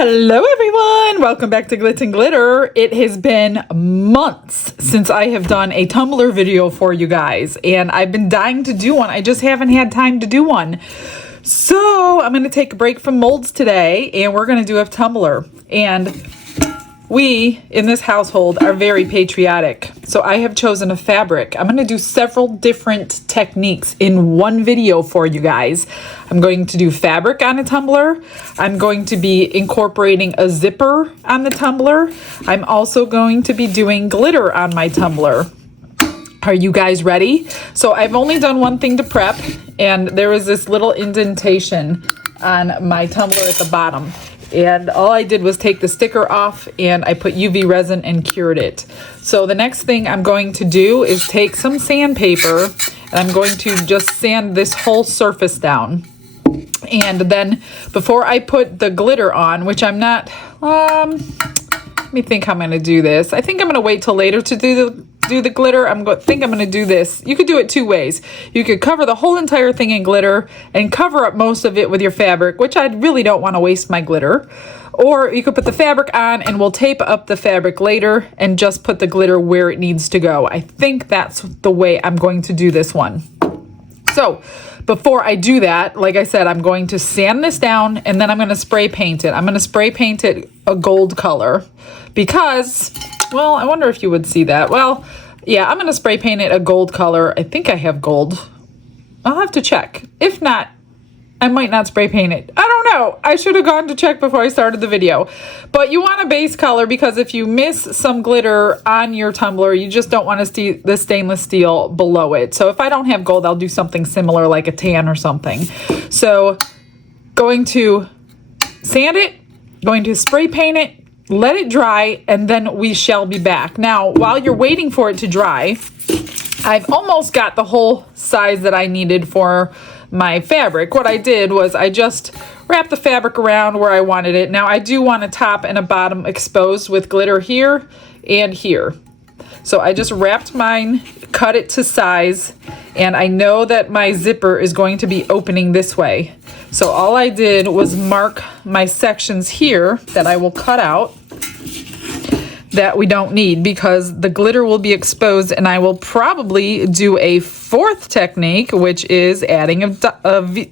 Hello everyone, welcome back to Glitz and Glitter. It has been months since I have done a Tumbler video for you guys, and I've been dying to do one. I just haven't had time to do one. So I'm going to take a break from molds today, and we're going to do a Tumbler. And we in this household are very patriotic, so I have chosen a fabric. I'm going to do several different techniques in one video for you guys. I'm going to do fabric on a tumbler. I'm going to be incorporating a zipper on the tumbler. I'm also going to be doing glitter on my tumbler. Are you guys ready? So I've only done one thing to prep, and there was this little indentation on my tumbler at the bottom. And all I did was take the sticker off, and I put UV resin and cured it. So the next thing I'm going to do is take some sandpaper, and I'm going to just sand this whole surface down. And then before I put the glitter on, which I'm not, let me think how I'm going to do this. I think I'm going to wait till later to do the glitter. I'm going to do this. You could do it two ways. You could cover the whole entire thing in glitter and cover up most of it with your fabric, which I really don't want to waste my glitter. Or you could put the fabric on and we'll tape up the fabric later and just put the glitter where it needs to go. I think that's the way I'm going to do this one. So before I do that, like I said, I'm going to sand this down, and then I'm going to spray paint it. I'm going to spray paint it a gold color because, well, I wonder if you would see that. Well, yeah, I'm going to spray paint it a gold color. I think I have gold. I'll have to check. If not, I might not spray paint it. I don't know. I should have gone to check before I started the video. But you want a base color, because if you miss some glitter on your tumbler, you just don't want to see the stainless steel below it. So if I don't have gold, I'll do something similar like a tan or something. So going to sand it, going to spray paint it, let it dry, and then we shall be back. Now, while you're waiting for it to dry, I've almost got the whole size that I needed for my fabric. What I did was I just wrapped the fabric around where I wanted it. Now I do want a top and a bottom exposed with glitter here and here. So I just wrapped mine, cut it to size, and I know that my zipper is going to be opening this way. So all I did was mark my sections here that I will cut out that we don't need, because the glitter will be exposed, and I will probably do a fourth technique, which is adding a decal,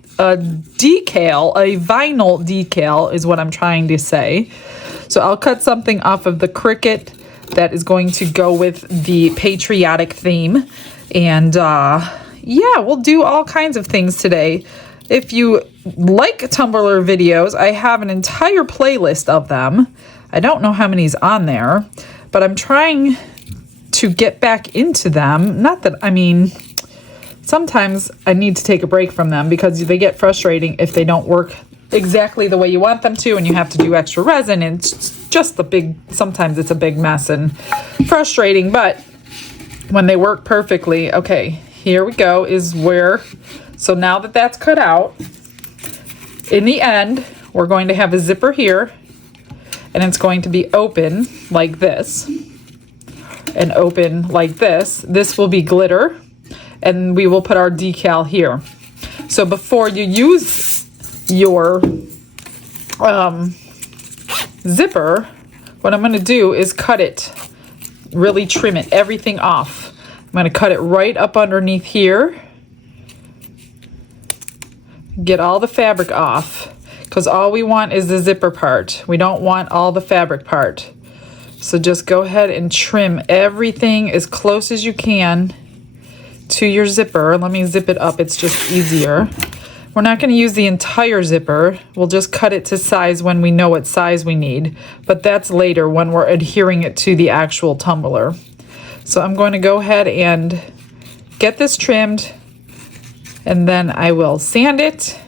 a vinyl decal is what I'm trying to say. So I'll cut something off of the Cricut that is going to go with the patriotic theme. And yeah, we'll do all kinds of things today. If you like Tumbler videos, I have an entire playlist of them. I don't know how many's on there, but I'm trying to get back into them. Not that, I mean, sometimes I need to take a break from them because they get frustrating if they don't work exactly the way you want them to, and you have to do extra resin, and it's just sometimes it's a big mess and frustrating. But when they work perfectly, okay, here we go, is where, so now that that's cut out, in the end, we're going to have a zipper here, and it's going to be open like this and open like this. This will be glitter, and we will put our decal here. So before you use your zipper, what I'm going to do is cut it, really trim it, everything off. I'm going to cut it right up underneath here, get all the fabric off, because all we want is the zipper part. We don't want all the fabric part. So just go ahead and trim everything as close as you can to your zipper. Let me zip it up, it's just easier. We're not going to use the entire zipper. We'll just cut it to size when we know what size we need. But that's later when we're adhering it to the actual tumbler. So I'm going to go ahead and get this trimmed, and then I will sand it,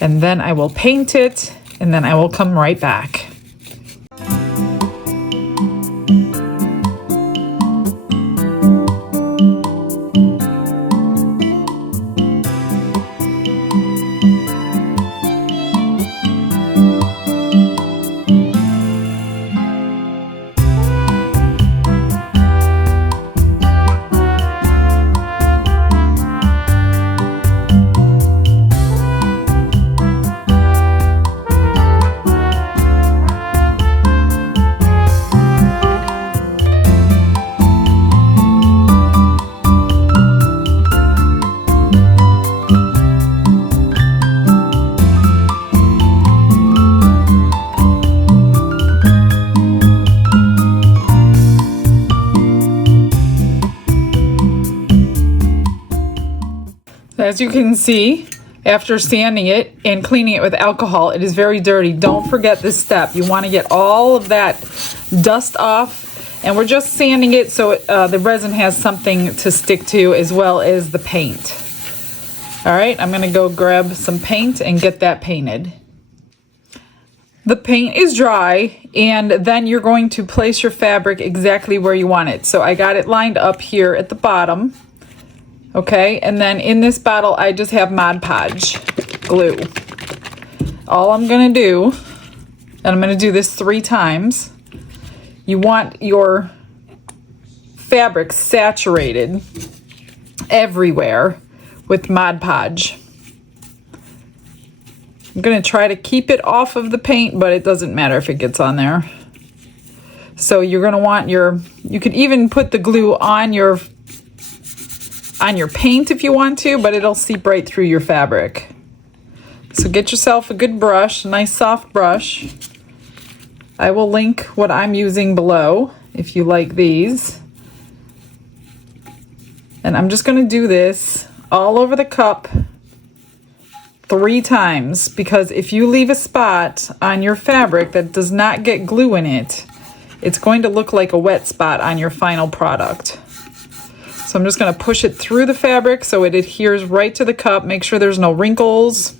and then I will paint it, and then I will come right back. As you can see, after sanding it and cleaning it with alcohol, it is very dirty. Don't forget this step. You want to get all of that dust off, and we're just sanding it so the resin has something to stick to, as well as the paint. All right, I'm gonna go grab some paint and get that painted. The paint is dry, and then you're going to place your fabric exactly where you want it. So I got it lined up here at the bottom. Okay, and then in this bottle, I just have Mod Podge glue. All I'm gonna do, and I'm gonna do this 3 times, you want your fabric saturated everywhere with Mod Podge. I'm gonna try to keep it off of the paint, but it doesn't matter if it gets on there. So you're gonna want you could even put the glue on your paint if you want to, but it'll seep right through your fabric. So get yourself a good brush, a nice soft brush. I will link what I'm using below if you like these. And I'm just gonna do this all over the cup 3 times, because if you leave a spot on your fabric that does not get glue in it, it's going to look like a wet spot on your final product. So I'm just going to push it through the fabric so it adheres right to the cup. Make sure there's no wrinkles,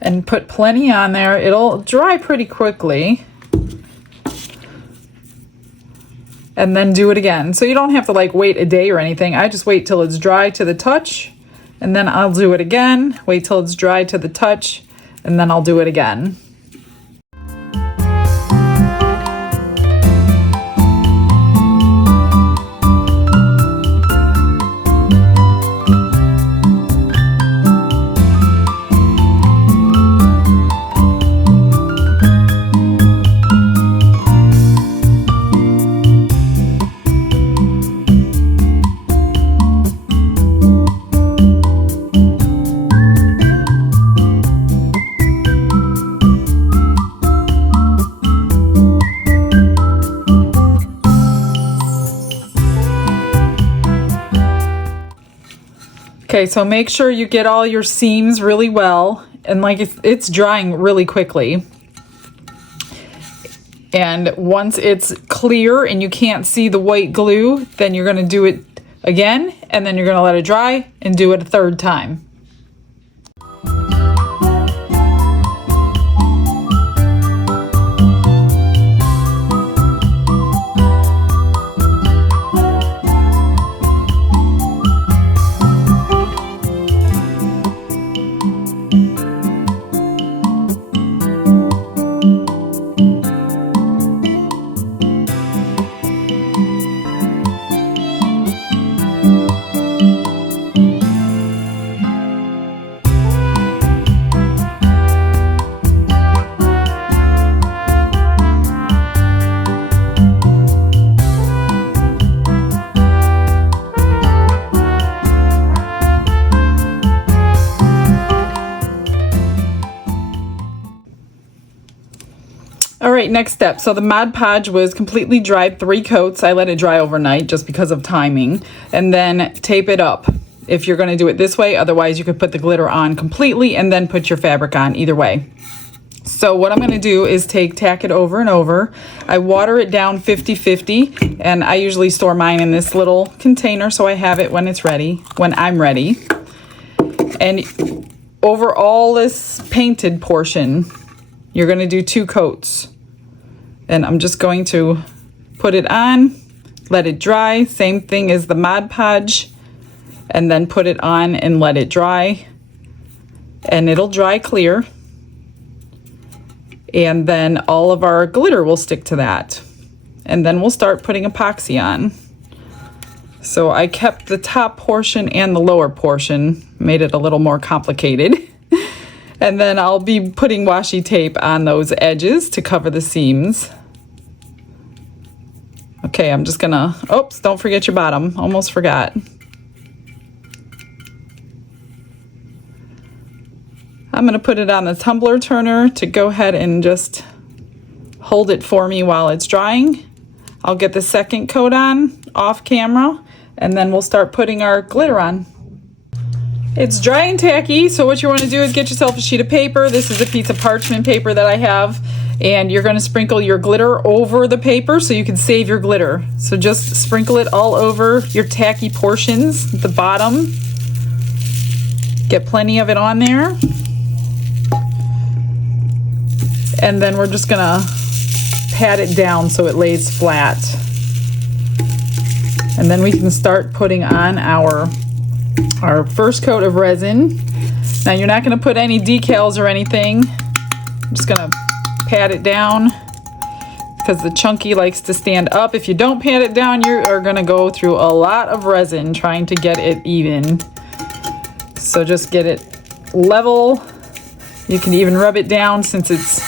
and put plenty on there. It'll dry pretty quickly. And then do it again. So you don't have to like wait a day or anything. I just wait till it's dry to the touch, and then I'll do it again. Wait till it's dry to the touch, and then I'll do it again. Okay, so make sure you get all your seams really well, and like it's drying really quickly. And once it's clear and you can't see the white glue, then you're gonna do it again, and then you're gonna let it dry and do it a 3rd time. All right, next step. So the Mod Podge was completely dried, 3 coats. I let it dry overnight just because of timing. And then tape it up if you're gonna do it this way. Otherwise, you could put the glitter on completely and then put your fabric on, either way. So what I'm gonna do is tack it over and over. I water it down 50-50, and I usually store mine in this little container so I have it when it's ready, when I'm ready. And over all this painted portion, you're gonna do 2 coats. And I'm just going to put it on, let it dry, same thing as the Mod Podge, and then put it on and let it dry. And it'll dry clear. And then all of our glitter will stick to that. And then we'll start putting epoxy on. So I kept the top portion and the lower portion, made it a little more complicated. And then I'll be putting washi tape on those edges to cover the seams. Okay, I'm just gonna, oops, don't forget your bottom, almost forgot. I'm gonna put it on the tumbler turner to go ahead and just hold it for me while it's drying. I'll get the 2nd coat on off camera, and then we'll start putting our glitter on. It's dry and tacky, so what you want to do is get yourself a sheet of paper. This is a piece of parchment paper that I have, and you're going to sprinkle your glitter over the paper so you can save your glitter. So just sprinkle it all over your tacky portions at the bottom. Get plenty of it on there. And then we're just going to pat it down so it lays flat. And then we can start putting on our first coat of resin. Now you're not going to put any decals or anything. I'm just going to pat it down because the chunky likes to stand up. If you don't pat it down, you are going to go through a lot of resin trying to get it even. So just get it level. You can even rub it down since it's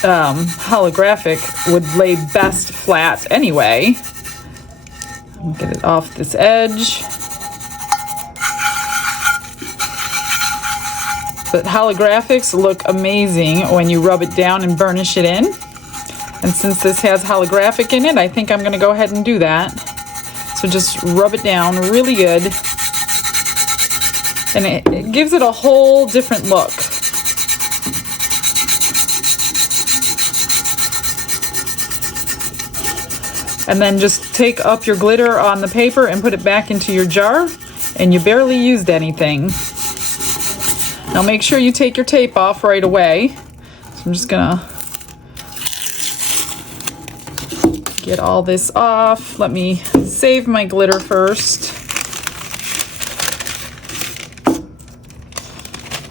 holographic, would lay best flat anyway. Get it off this edge. But holographics look amazing when you rub it down and burnish it in. And since this has holographic in it, I think I'm going to go ahead and do that. So just rub it down really good. And it gives it a whole different look. And then just take up your glitter on the paper and put it back into your jar, and you barely used anything. Now make sure you take your tape off right away. So I'm just gonna get all this off. Let me save my glitter first.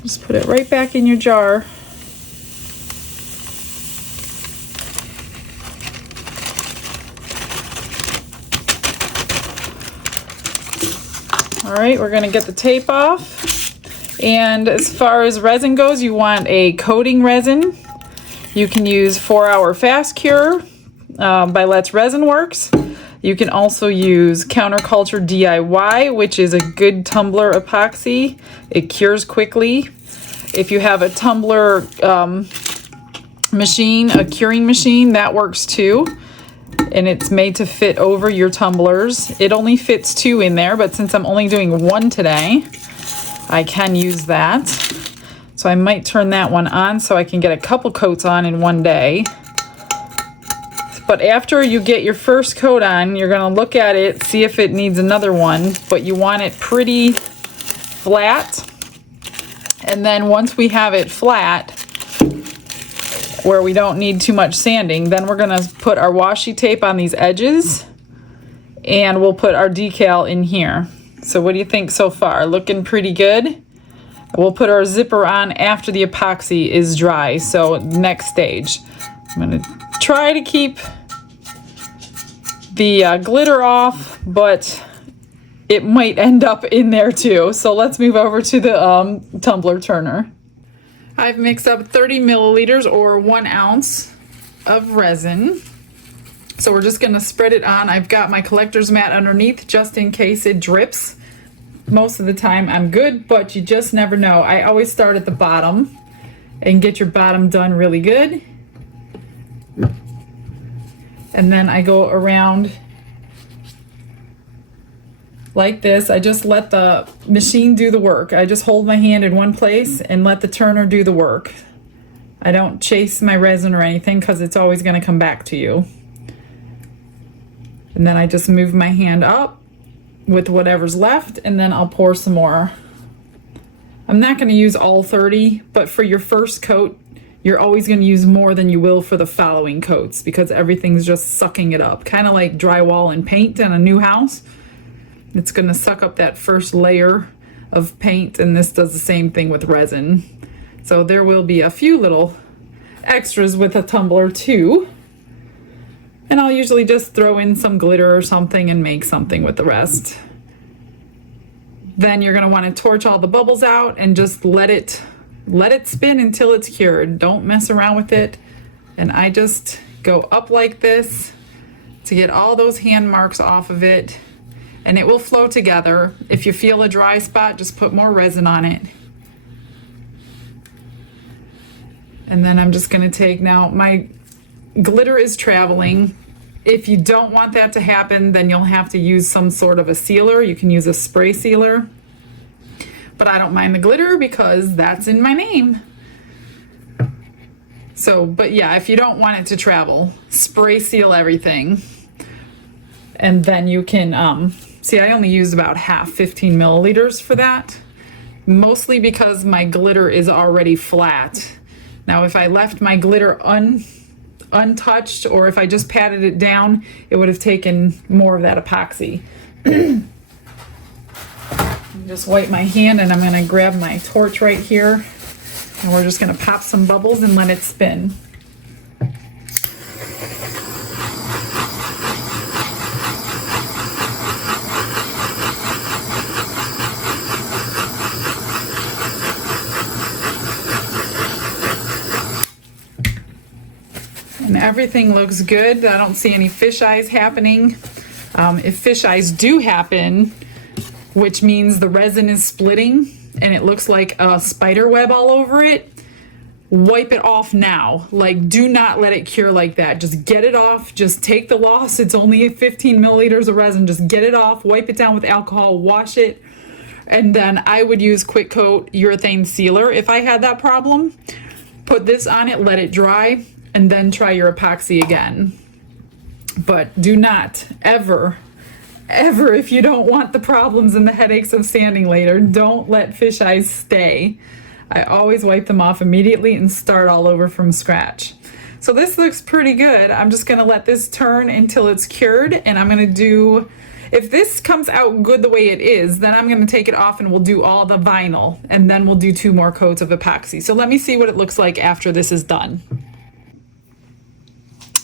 Just put it right back in your jar. All right, we're gonna get the tape off. And as far as resin goes, you want a coating resin. You can use 4-Hour Fast Cure by Let's Resin Works. You can also use Counterculture DIY, which is a good tumbler epoxy. It cures quickly. If you have a tumbler machine, a curing machine, that works too. And it's made to fit over your tumblers. It only fits 2 in there, but since I'm only doing 1 today, I can use that. So I might turn that one on so I can get a couple coats on in one day. But after you get your first coat on, you're gonna look at it, see if it needs another one, but you want it pretty flat. And then once we have it flat, where we don't need too much sanding, then we're gonna put our washi tape on these edges, and we'll put our decal in here. So what do you think so far? Looking pretty good. We'll put our zipper on after the epoxy is dry, so next stage. I'm gonna try to keep the glitter off, but it might end up in there too. So let's move over to the tumbler turner. I've mixed up 30 milliliters or 1 ounce of resin. So we're just gonna spread it on. I've got my collector's mat underneath just in case it drips. Most of the time I'm good, but you just never know. I always start at the bottom and get your bottom done really good. And then I go around like this. I just let the machine do the work. I just hold my hand in one place and let the turner do the work. I don't chase my resin or anything because it's always going to come back to you. And then I just move my hand up with whatever's left, and then I'll pour some more. I'm not going to use all 30, but for your first coat, you're always going to use more than you will for the following coats because everything's just sucking it up. Kind of like drywall and paint in a new house. It's going to suck up that first layer of paint, and this does the same thing with resin. So there will be a few little extras with a tumbler too. And I'll usually just throw in some glitter or something and make something with the rest. Then you're going to want to torch all the bubbles out and just let it spin until it's cured. Don't mess around with it. And I just go up like this to get all those hand marks off of it. And it will flow together. If you feel a dry spot, just put more resin on it. And then I'm just going to take, now my glitter is traveling. If you don't want that to happen, then you'll have to use some sort of a sealer. You can use a spray sealer. But I don't mind the glitter because that's in my name. So, but yeah, if you don't want it to travel, spray seal everything. And then you can, see, I only used about half, 15 milliliters for that. Mostly because my glitter is already flat. Now, if I left my glitter untouched, or if I just patted it down, it would have taken more of that epoxy. Just wipe my hand, and I'm going to grab my torch right here, and we're just going to pop some bubbles and let it spin. And everything looks good. I don't see any fish eyes happening. If fish eyes do happen, which means the resin is splitting and it looks like a spider web all over it, wipe it off now. Like, do not let it cure like that. Just get it off. Just take the loss. It's only 15 milliliters of resin. Just get it off, wipe it down with alcohol, wash it. And then I would use Quick Coat urethane sealer if I had that problem. Put this on it, let it dry, and then try your epoxy again. But do not ever, if you don't want the problems and the headaches of sanding later, don't let fish eyes stay. I always wipe them off immediately and start all over from scratch. So this looks pretty good. I'm just gonna let this turn until it's cured, and I'm gonna do, if this comes out good the way it is, then I'm gonna take it off and we'll do all the vinyl, and then we'll do 2 more coats of epoxy. So let me see what it looks like after this is done.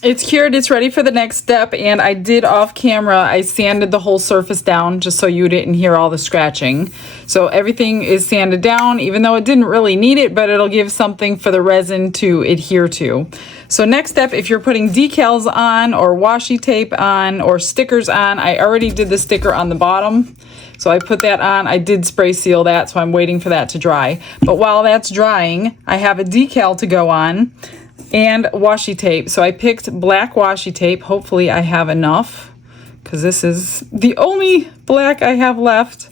It's cured, it's ready for the next step, and I did off camera, I sanded the whole surface down just so you didn't hear all the scratching. So everything is sanded down, even though it didn't really need it, but it'll give something for the resin to adhere to. So next step, if you're putting decals on or washi tape on or stickers on, I already did the sticker on the bottom. So I put that on, I did spray seal that, so I'm waiting for that to dry. But while that's drying, I have a decal to go on and washi tape. So I picked black washi tape. Hopefully I have enough, because this is the only black I have left.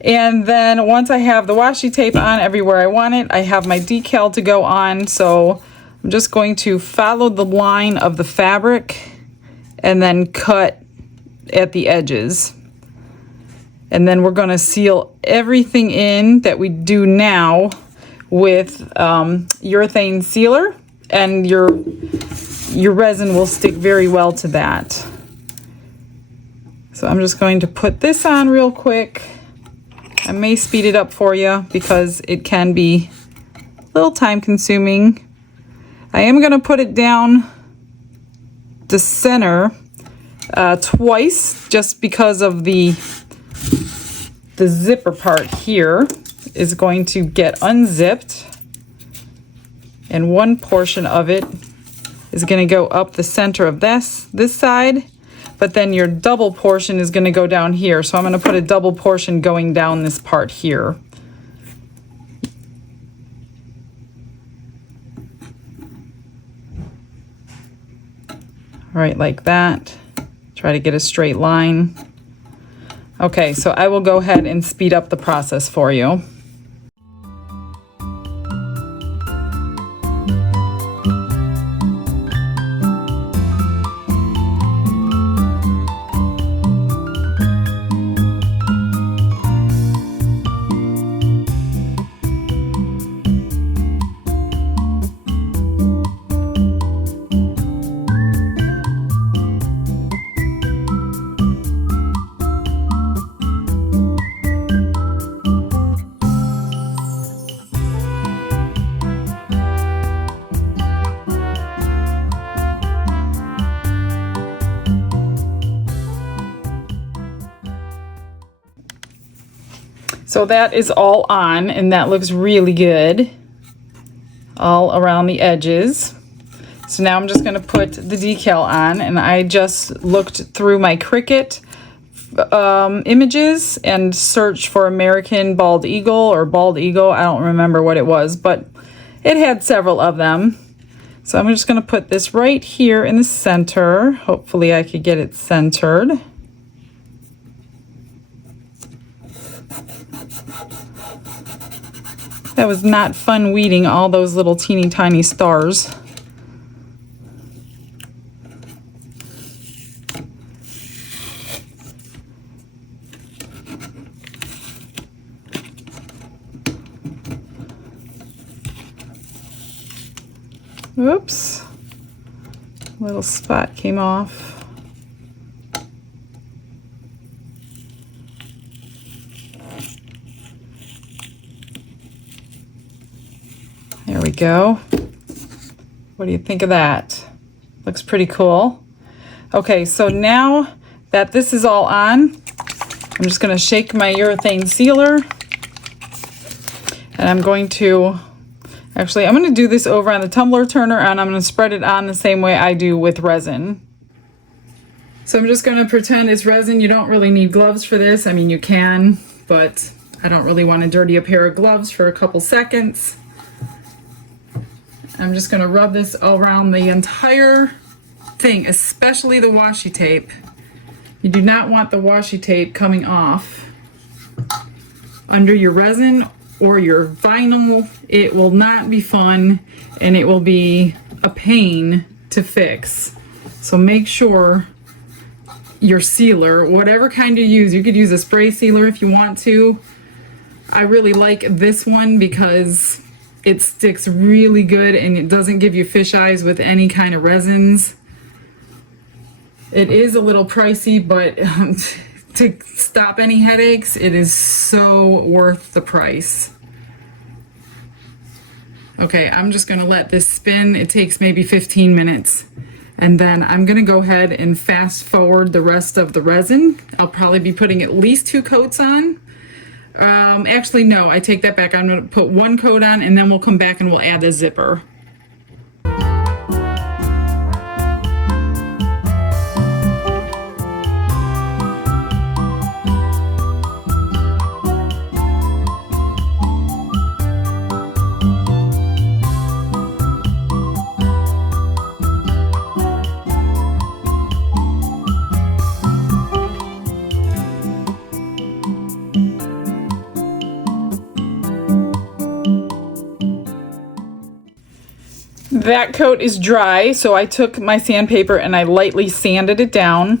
And then once I have the washi tape on everywhere I want it, I have my decal to go on. So I'm just going to follow the line of the fabric and then cut at the edges. And then we're going to seal everything in that we do now with urethane sealer, and your resin will stick very well to that. So I'm just going to put this on real quick. I may speed it up for you because it can be a little time consuming. I am going to put it down the center twice, just because of the zipper part here is going to get unzipped, and one portion of it is going to go up the center of this side, but then your double portion is going to go down here. So I'm going to put a double portion going down this part here. All right, like that. Try to get a straight line. Okay, so I will go ahead and speed up the process for you. So that is all on, and that looks really good all around the edges. So now I'm just going to put the decal on, and I just looked through my Cricut images and searched for American bald eagle or bald eagle. I don't remember what it was, but it had several of them. So I'm just going to put this right here in the center. Hopefully I could get it centered. That was not fun weeding all those little teeny tiny stars. Oops, little spot came off. There we go. What do you think of that? Looks pretty cool. Okay, so now that this is all on, I'm just going to shake my urethane sealer, and I'm going to actually, I'm going to do this over on the tumbler turner, and I'm going to spread it on the same way I do with resin. So I'm just going to pretend it's resin. You don't really need gloves for this. I mean, you can, but I don't really want to dirty a pair of gloves for a couple seconds. I'm just going to rub this all around the entire thing, especially the washi tape. You do not want the washi tape coming off under your resin or your vinyl. It will not be fun, and it will be a pain to fix. So make sure your sealer, whatever kind you use, you could use a spray sealer if you want to. I really like this one because it sticks really good and it doesn't give you fish eyes with any kind of resins. It is a little pricey, but to stop any headaches, it is so worth the price. Okay, I'm just gonna let this spin. It takes maybe 15 minutes. And then I'm gonna go ahead and fast forward the rest of the resin. I'll probably be putting at least 2 coats on. Actually, no, I take that back. I'm gonna put 1 coat on, and then we'll come back and we'll add the zipper. That coat is dry, so I took my sandpaper and I lightly sanded it down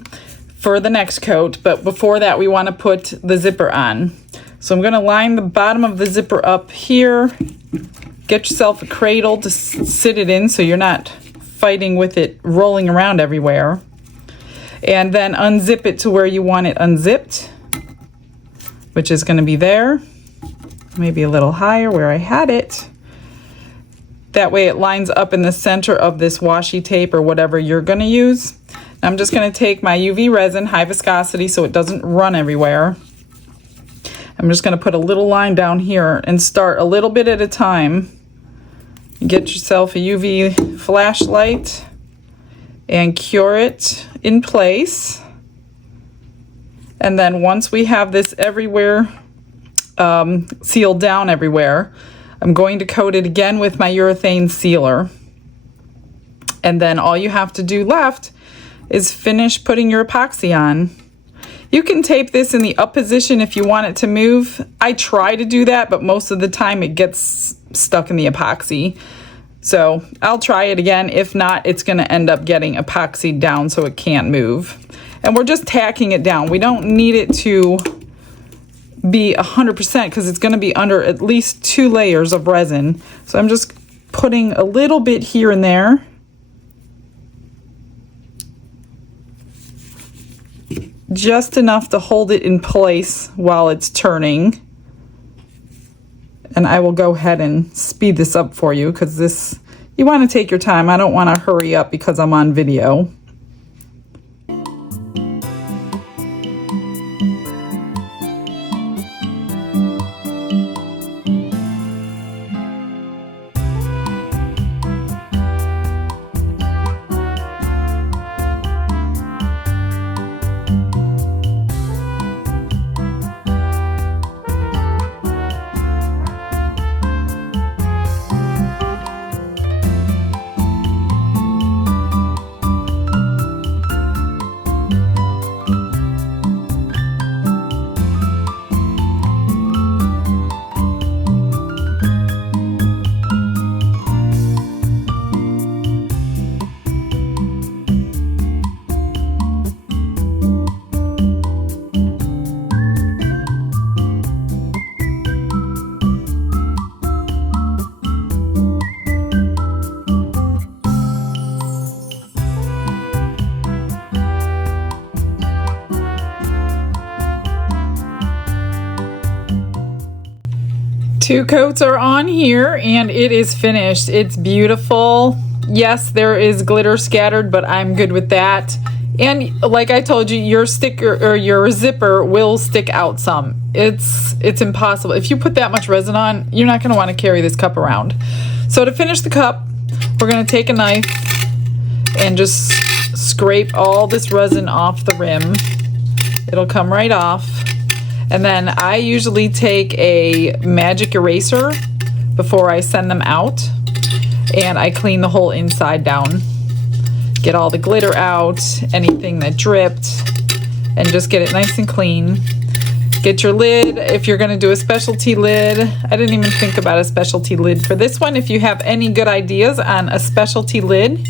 for the next coat, but before that we want to put the zipper on. So I'm going to line the bottom of the zipper up here. Get yourself a cradle to sit it in so you're not fighting with it rolling around everywhere. And then unzip it to where you want it unzipped, which is going to be there. Maybe a little higher where I had it. That way it lines up in the center of this washi tape or whatever you're going to use. I'm just going to take my UV resin, high viscosity, so it doesn't run everywhere. I'm just going to put a little line down here and start a little bit at a time. Get yourself a UV flashlight and cure it in place. And then once we have this everywhere, sealed down everywhere, I'm going to coat it again with my urethane sealer. And then all you have to do left is finish putting your epoxy on. You can tape this in the up position if you want it to move. I try to do that, but most of the time it gets stuck in the epoxy. So I'll try it again. If not, it's going to end up getting epoxied down so it can't move. And we're just tacking it down. We don't need it to be 100% because it's going to be under at least 2 layers of resin. So I'm just putting a little bit here and there. Just enough to hold it in place while it's turning. And I will go ahead and speed this up for you because this, you want to take your time. I don't want to hurry up because I'm on video. 2 coats are on here and it is finished. It's beautiful. Yes, there is glitter scattered, but I'm good with that. And like I told you, your sticker or your zipper will stick out some. It's impossible. If you put that much resin on, you're not going to want to carry this cup around. So to finish the cup, we're going to take a knife and just scrape all this resin off the rim. It'll come right off. And then I usually take a magic eraser before I send them out, and I clean the whole inside down. Get all the glitter out, anything that dripped, and just get it nice and clean. Get your lid if you're going to do a specialty lid. I didn't even think about a specialty lid for this one. If you have any good ideas on a specialty lid,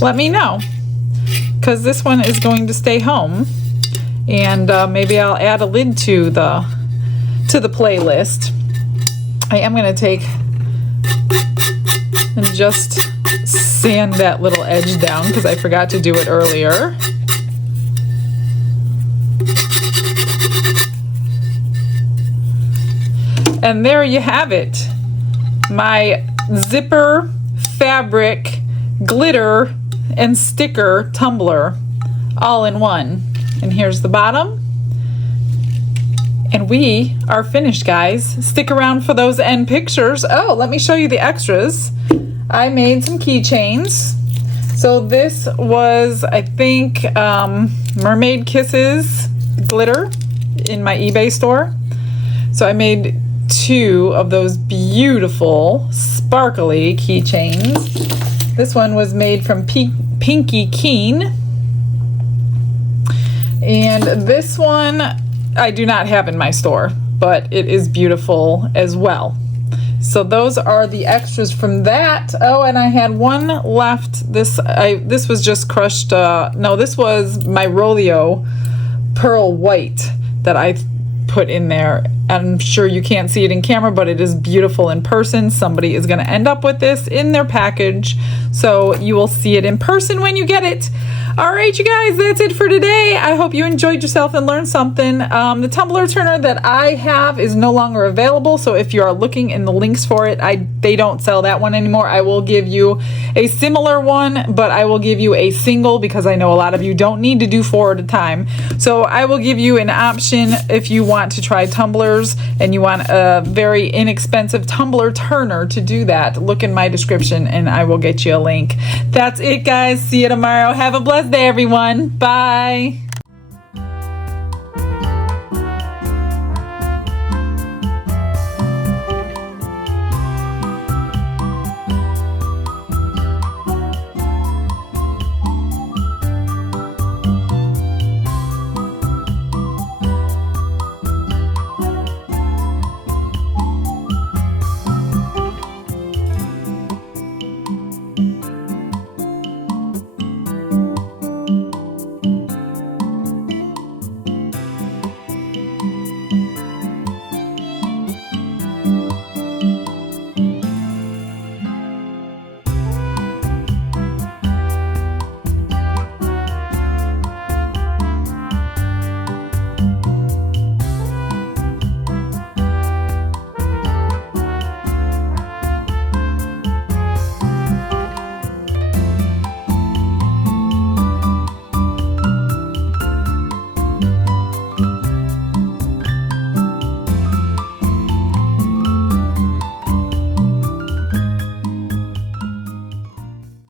let me know, because this one is going to stay home. And maybe I'll add a lid to the playlist. I am going to take and just sand that little edge down because I forgot to do it earlier. And there you have it. My zipper, fabric, glitter, and sticker tumbler all in one. And here's the bottom. And we are finished, guys. Stick around for those end pictures. Oh, let me show you the extras. I made some keychains. So this was, I think, Mermaid Kisses glitter in my eBay store. So I made 2 of those beautiful, sparkly keychains. This one was made from Pinky Keen. And this one I do not have in my store, but it is beautiful as well. So those are the extras from that. Oh, and I had one left. This was just crushed. No, this was my Rolio Pearl White that I put in there. I'm sure you can't see it in camera, but it is beautiful in person. Somebody is going to end up with this in their package, so you will see it in person when you get it. All right, you guys, that's it for today. I hope you enjoyed yourself and learned something. The tumbler turner that I have is no longer available, so if you are looking in the links for it, they don't sell that one anymore. I will give you a similar one, but I will give you a single because I know a lot of you don't need to do 4 at a time. So I will give you an option if you want to try tumblers and you want a very inexpensive tumbler turner to do that. Look in my description and I will get you a link. That's it, guys. See you tomorrow. Have a blessed day, everyone. Bye.